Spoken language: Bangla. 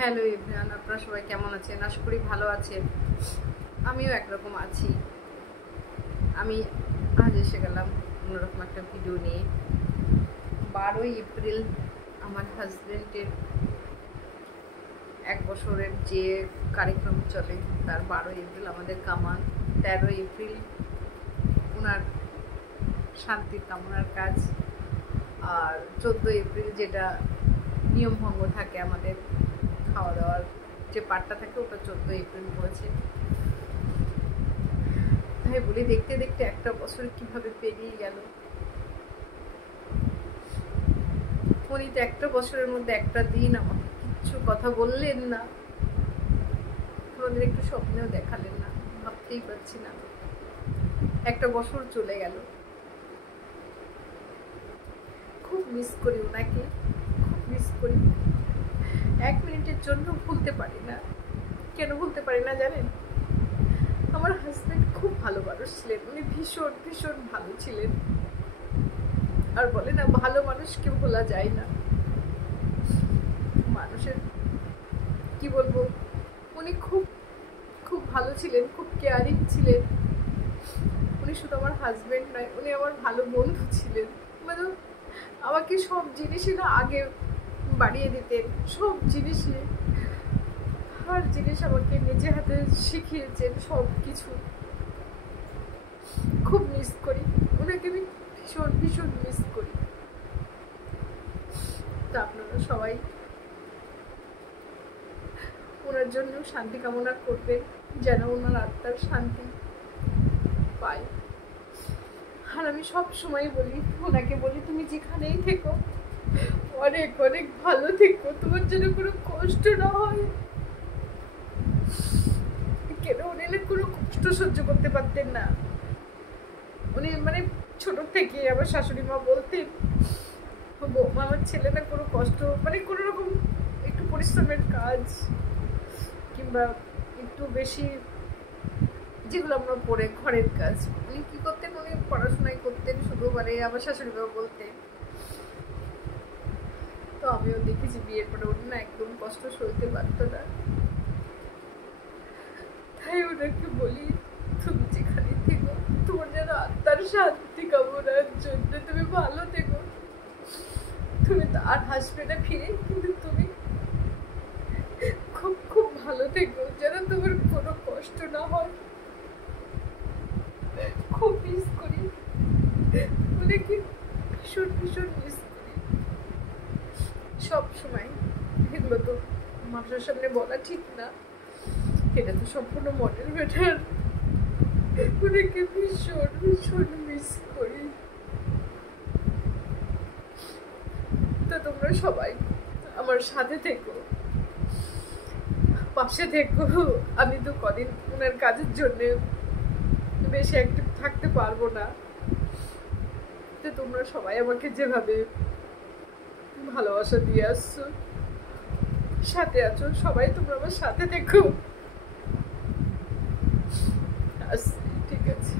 হ্যালো এভরিওয়ান, আপনারা সবাই কেমন আছেন? আশা করি ভালো আছেন। আমিও একরকম আছি। আমি আজ এসে গেলাম অন্যরকম একটা ভিডিও নিয়ে। 12ই এপ্রিল আমার হাজব্যান্ডের 1 বছরের যে কার্যক্রম চলে তার 12ই এপ্রিল আমাদের কামান, 13ই এপ্রিল ওনার শান্তির কামনার কাজ, আর 14 এপ্রিল যেটা নিয়মভঙ্গ থাকে আমাদের খাওয়া দাওয়ার যে পার্টটা থাকে ওটা 14 এপ্রিল পড়েছে। তাই বলি দেখতে দেখতে একটা বছর কিভাবে পেরিয়ে গেল। উনি তো একটা বছরের মধ্যে একটা দিন আমাকে কিচ্ছু কথা বললেন না, আমাদের একটু স্বপ্নেও দেখালেন না। ভাবতেই পারছি না, একটা বছর চলে গেল। খুব মিস করি ওনাকে, খুব মিস করি। 1 মিনিটের জন্য ভুলতে পারি না। কেন ভুলতে পারি না জানেন? আমার হাজব্যান্ড খুব ভালো মানুষ ছিলেন, উনি ভীষণ ভীষণ ভালো ছিলেন। আর বলে না, ভালো মানুষকে ভোলা যায় না। মানুষের কি বলবো, উনি খুব খুব ভালো ছিলেন, খুব কেয়ারিং ছিলেন। উনি শুধু আমার হাজব্যান্ড নয়, উনি আমার ভালো বন্ধু ছিলেন। মানে আমাকে সব জিনিসই না আগে বাড়িয়ে দিতেন, সব জিনিসই, হার জিনিস আমাকে নিজে হাতে শিখিয়েছেন, সব কিছু। খুব মিস করি ওনাকে, আমি ভীষণ ভীষণ মিস করি। তো আপনারা সবাই ওনার জন্য শান্তি কামনা করবেন, যেন ওনার আত্মার শান্তি পায়। আর আমি সব সময় বলি ওনাকে, বলি তুমি যেখানেই থেকো অনেক অনেক ভালো থেকো, তোমার যেন কোনো কষ্ট না হয়। কেন উনি না কোনো কষ্ট সহ্য করতে পারতেন না। উনি মানে ছোট থেকে আমার শাশুড়ি মা বলতেন, বৌমা আমার ছেলে না কোনো কষ্ট, মানে কোনো রকম একটু পরিশ্রমের কাজ কিংবা একটু বেশি যেগুলো আমরা পড়ে ঘরের কাজ, উনি কি করতেন, উনি পড়াশোনাই করতেন শুধু, মানে আমার শাশুড়ি মা বলতেন। তো আমিও দেখেছি বিয়ের পরে উনি না একদম কষ্ট সইতে পারতো না। তাই ওনাকে বলি, তুমি যেখানে থেকো তোমার যেন আত্মার শান্তি কামনার জন্য তুমি ভালো থেকো। তুমি আর হাসবে না ফিরে, কিন্তু তুমি খুব খুব ভালো থেকো, যেন তোমার কোনো কষ্ট না হয়। খুব মিস করি ওনাকে, ভীষণ ভীষণ মিস করি সব সময়। এগুলো তো মানুষের সামনে বলা ঠিক না, এটা তো সম্পূর্ণ মনের ব্যাপার। ওনাকে ভীষণ ভীষণ মিস করি। তো তোমরা সবাই আমার সাথে থেকো, পাশে থেকো। আমি তো কদিন ওনার কাজের জন্য বেশি অ্যাক্টিভ থাকতে পারবো না। তো তোমরা সবাই আমাকে যেভাবে ভালোবাসা দিয়ে আসছো, সাথে আছো, সবাই তোমরা আমার সাথে থেকো। ঠিক আছে।